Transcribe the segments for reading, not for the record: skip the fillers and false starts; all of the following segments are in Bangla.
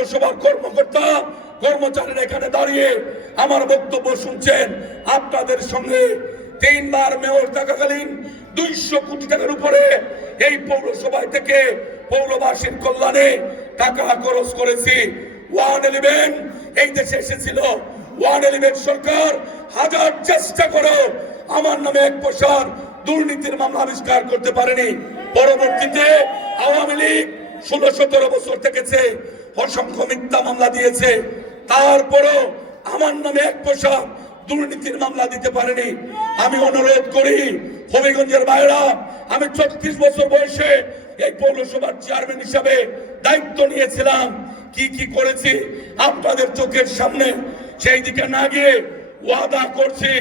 পৌরসভার কর্মকর্তা কর্মচারীরা এখানে দাঁড়িয়ে আমার বক্তব্য শুনছেন। আপনাদের সঙ্গে 3 বার মেয়র থাকাকালীন 200 কোটি টাকার উপরে এই পৌরসভায় থেকে পৌরবাসীর কল্যাণে টাকা খরচ করেছি। 111 এই দেশে এসেছিল, 111 সরকার হাজার চেষ্টা করো আমার নামে 1 পয়সার দুর্নীতির মামলা আবিষ্কার করতে পারেনি। পরবর্তীতে আওয়ামী লীগ 16-17 বছর থেকেছে, অসংখ্য মিথ্যা মামলা দিয়েছে, তারপরও আমার নামে 1 পয়সা দুর্নীতির মামলা দিতে পারেনি। আমি অনুরোধ করি হবিগঞ্জের ভাইরা, আমি 36 বছর বয়সে এই পৌরসভার চেয়ারম্যান হিসাবে দায়িত্ব নিয়েছিলাম। কি কি করেছি আপনাদের চোখের সামনে, সেই দিকে না গিয়ে ওয়াদা করছি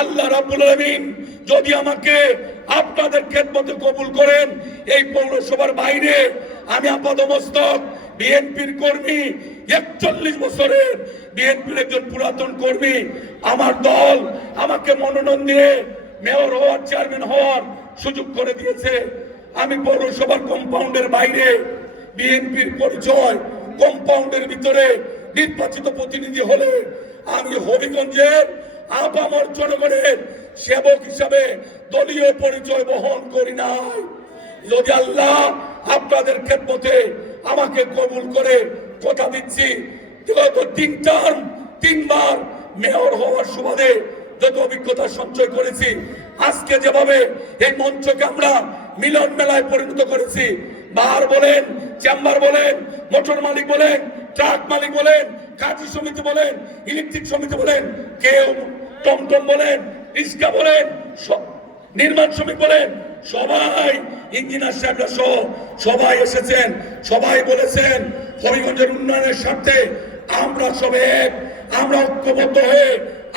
আল্লাহ রাব্বুল আলামিন যদি আমাকে আপনাদের খেদমতে কবুল করেন, এই পৌরসভার বাইরে আমি আপাদমস্তক বিএনপির কর্মী, 41 বছরের বিএনপির একজন পুরাতন কর্মী। আমার দল আমাকে মনোনয়ন দিয়ে মেয়র হওয়ার, চেয়ারম্যান হওয়ার সুযোগ করে দিয়েছে। আমি পৌরসভার কম্পাউন্ডের বাইরে বিএনপির পরিচয়, কম্পাউন্ডের ভিতরে নির্বাচিত প্রতিনিধি হলে আমি হবিগঞ্জের আপামর জনগণের সেবক হিসাবে দলীয় পরিচয় বহন করি নাই। যদি আল্লাহ আপনাদের খেদমতে আমাকে কবুল করে, কথা দিচ্ছি বিগত 3 টার্ম 3 বার মেয়র হওয়ার সুবাদে যত অভিজ্ঞতা সঞ্চয় করেছি, আজকে যেভাবে এই মঞ্চকে আমরা মিলন মেলায় পরিণত করেছি, বার বলেন, চেম্বার বলেন, মোটর মালিক বলেন, ট্রাক মালিক বলেন, কাজী সমিতি বলেন, ইলেকট্রিক সমিতি বলেন, কেউ টমটম বলেন, রিক্সা বলেন, নির্মাণ শ্রমিক বলেন, সবাই ইঞ্জিনিয়ার সাহেবরা সহ সবাই এসেছেন, সবাই বলেছেন হবিগঞ্জের উন্নয়নের স্বার্থে আমরা সব এক, আমরা ঐক্যবদ্ধ হয়ে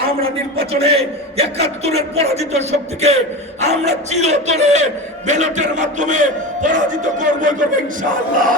আমরা নির্বাচনে 71-এর পরাজিত শক্তিকে আমরা চিরতরে ব্যালটের মাধ্যমে পরাজিত করবো ইনশাআল্লাহ।